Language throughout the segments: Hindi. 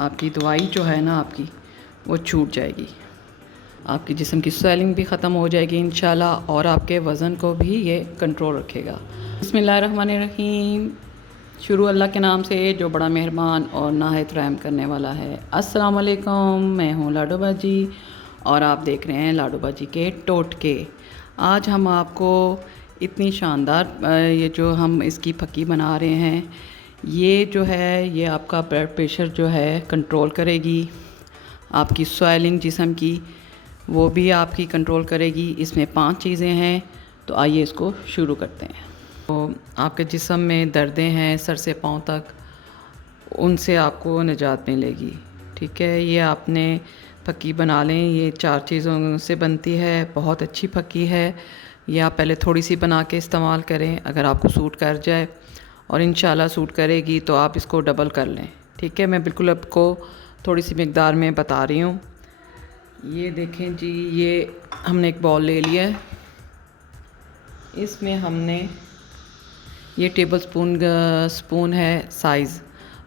आपकी दवाई जो है ना आपकी वो छूट जाएगी, आपकी जिस्म की स्वेलिंग भी ख़त्म हो जाएगी इंशाल्लाह, और आपके वज़न को भी ये कंट्रोल रखेगा। बिस्मिल्लाहिर्रहमानिर्रहीम। शुरू अल्लाह के नाम से जो बड़ा मेहरबान और नाहित रहम करने वाला है। अस्सलाम वालेकुम, मैं हूँ लाडो बाजी और आप देख रहे हैं लाडो बाजी के टोटके। आज हम आपको इतनी शानदार ये जो हम इसकी फक्की बना रहे हैं, ये जो है ये आपका ब्लड प्रेशर जो है कंट्रोल करेगी, आपकी स्वेलिंग जिस्म की वो भी आपकी कंट्रोल करेगी। इसमें 5 चीज़ें हैं, तो आइए इसको शुरू करते हैं। तो आपके जिस्म में दर्दें हैं सर से पाँव तक, उनसे आपको निजात मिलेगी। ठीक है, ये आपने फक्की बना लें। ये 4 चीज़ों से बनती है, बहुत अच्छी फक्की है। ये आप पहले थोड़ी सी बना के इस्तेमाल करें, अगर आपको सूट कर जाए और इंशाल्लाह सूट करेगी तो आप इसको डबल कर लें। ठीक है, मैं बिल्कुल आपको थोड़ी सी मिकदार में बता रही हूँ। ये देखें जी, ये हमने एक बॉल ले लिया है, इसमें हमने ये टेबल स्पून है साइज़,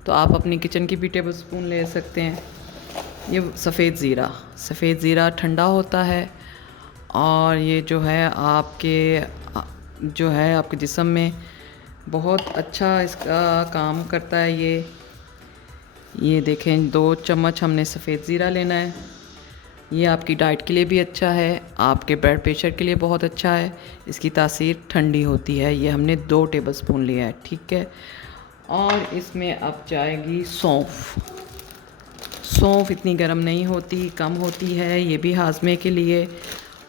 तो आप अपनी किचन की भी टेबल स्पून ले सकते हैं। ये सफ़ेद ज़ीरा ठंडा होता है और ये जो है आपके जिस्म में बहुत अच्छा इसका काम करता है। ये देखें, 2 चम्मच हमने सफ़ेद ज़ीरा लेना है। ये आपकी डाइट के लिए भी अच्छा है, आपके ब्लड प्रेशर के लिए बहुत अच्छा है, इसकी तासीर ठंडी होती है। ये हमने 2 टेबल स्पून लिया है। ठीक है, और इसमें अब जाएगी सौंफ इतनी गर्म नहीं होती, कम होती है, ये भी हाजमे के लिए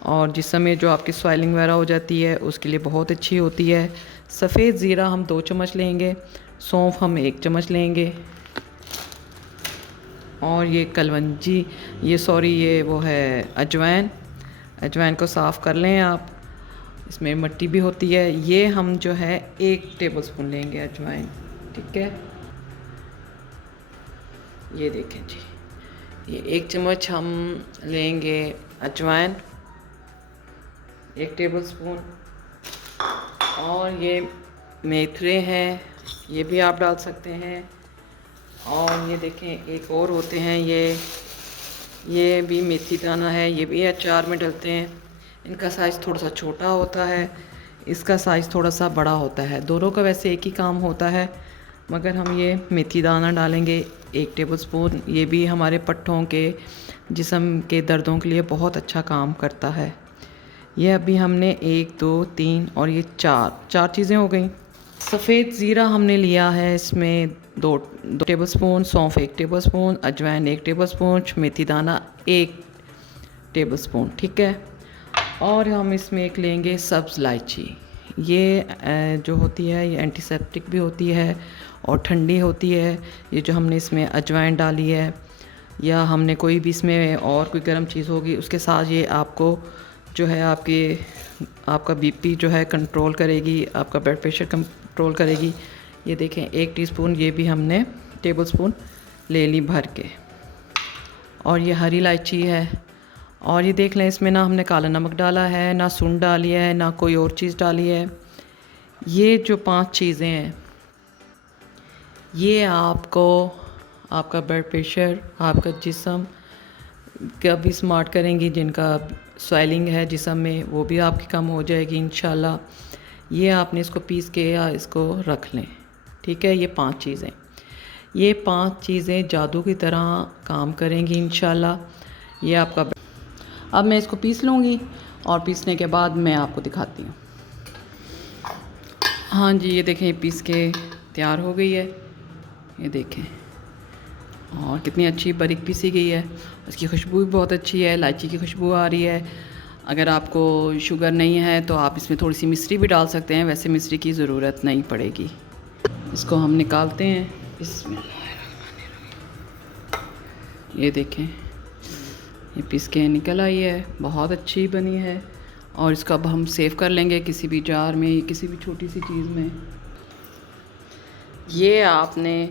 और जिस समय जो आपकी स्वेलिंग वगैरह हो जाती है उसके लिए बहुत अच्छी होती है। सफ़ेद ज़ीरा हम 2 चम्मच लेंगे, सौंफ हम 1 चम्मच लेंगे, और ये ये वो है अजवाइन को साफ़ कर लें आप, इसमें मिट्टी भी होती है। ये हम जो है 1 टेबल स्पून लेंगे अजवाइन। ठीक है, ये देखें जी, ये 1 चम्मच हम लेंगे अजवाइन, 1 टेबल स्पून। और ये मेथरे हैं, ये भी आप डाल सकते हैं। और ये देखें, एक और होते हैं ये भी मेथी दाना है, ये भी अचार में डलते हैं। इनका साइज़ थोड़ा सा छोटा होता है, इसका साइज़ थोड़ा सा बड़ा होता है। दोनों का वैसे एक ही काम होता है, मगर हम ये मेथी दाना डालेंगे 1 टेबल स्पून। ये भी हमारे पट्ठों के जिस्म के दर्दों के लिए बहुत अच्छा काम करता है। ये अभी हमने 1 2 3 और ये 4 चीज़ें हो गई। सफ़ेद ज़ीरा हमने लिया है, इसमें 2 टेबल स्पून, सौंफ 1 टेबल स्पून, अजवाइन 1 टेबल स्पून, मेथी दाना 1 टेबल स्पून। ठीक है, और हम इसमें एक लेंगे सब्ज़ इलायची। ये जो होती है ये एंटीसेप्टिक भी होती है और ठंडी होती है। ये जो हमने इसमें अजवाइन डाली है, या हमने कोई भी इसमें और कोई गर्म चीज़ होगी उसके साथ, ये आपको जो है आपका बीपी जो है कंट्रोल करेगी, आपका ब्लड प्रेशर कंट्रोल करेगी। ये देखें, 1 टीस्पून ये भी हमने टेबल स्पून ले ली भर के। और ये हरी इलायची है, और ये देख लें, इसमें ना हमने काला नमक डाला है, ना सूंड डाली है, ना कोई और चीज़ डाली है। ये जो 5 चीज़ें हैं, ये आपको आपका ब्लड प्रेशर, आपका जिस्म का भी स्मार्ट करेंगी। जिनका स्वेलिंग है जिस्म में वो भी आपकी कम हो जाएगी इंशाल्लाह। ये आपने इसको पीस के या इसको रख लें। ठीक है, ये 5 चीज़ें जादू की तरह काम करेंगी इंशाल्लाह। ये आपका अब मैं इसको पीस लूँगी और पीसने के बाद मैं आपको दिखाती हूँ। हाँ जी, ये देखें, ये पीस के तैयार हो गई है। ये देखें, और कितनी अच्छी बारीक पीसी गई है। इसकी खुशबू भी बहुत अच्छी है, इलायची की खुशबू आ रही है। अगर आपको शुगर नहीं है तो आप इसमें थोड़ी सी मिश्री भी डाल सकते हैं, वैसे मिश्री की ज़रूरत नहीं पड़ेगी। इसको हम निकालते हैं। इसमें ये देखें, ये पीस के निकल आई है, बहुत अच्छी बनी है। और इसको अब हम सेव कर लेंगे किसी भी जार में, किसी भी छोटी सी चीज़ में। ये आपने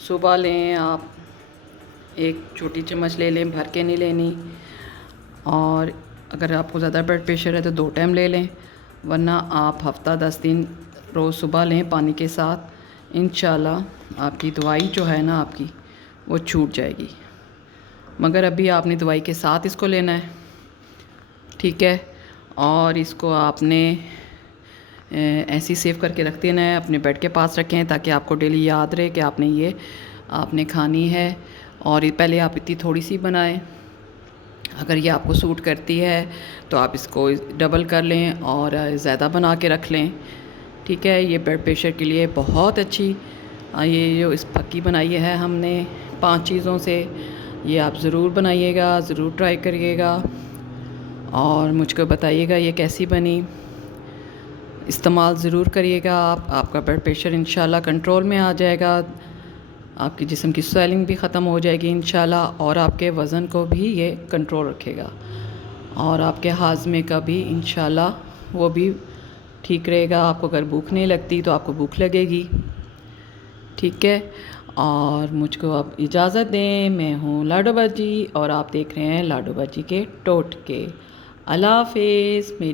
सुबह लें, आप 1 छोटी चम्मच ले लें, भर के नहीं लेनी। और अगर आपको ज़्यादा ब्लड प्रेशर है तो 2 टाइम ले लें, वरना आप हफ़्ता 10 दिन रोज़ सुबह लें पानी के साथ। इंशाल्लाह आपकी दवाई जो है ना आपकी वो छूट जाएगी। मगर अभी आपने दवाई के साथ इसको लेना है, ठीक है। और इसको आपने ऐसे ही सेव करके रख देना है, अपने बेड के पास रखें ताकि आपको डेली याद रहे कि आपने ये आपने खानी है। और ये पहले आप इतनी थोड़ी सी बनाएं, अगर ये आपको सूट करती है तो आप इसको डबल कर लें और ज़्यादा बना के रख लें, ठीक है। ये ब्लड प्रेशर के लिए बहुत अच्छी ये जो इस पक्की बनाई है हमने 5 चीज़ों से, ये आप ज़रूर बनाइएगा, ज़रूर ट्राई करिएगा और मुझको बताइएगा ये कैसी बनी। इस्तेमाल ज़रूर करिएगा आप, आपका ब्लड प्रेशर इंशाल्लाह कंट्रोल में आ जाएगा, आपके जिस्म की स्वेलिंग भी ख़त्म हो जाएगी इंशाल्लाह, और आपके वज़न को भी ये कंट्रोल रखेगा और आपके हाजमे का भी इंशाल्लाह वो भी ठीक रहेगा। आपको अगर भूख नहीं लगती तो आपको भूख लगेगी, ठीक है। और मुझको आप इजाज़त दें, मैं हूँ लाडो बाजी और आप देख रहे हैं लाडो बाजी के टोटके। अल्लाह हाफ़िज़। मेरी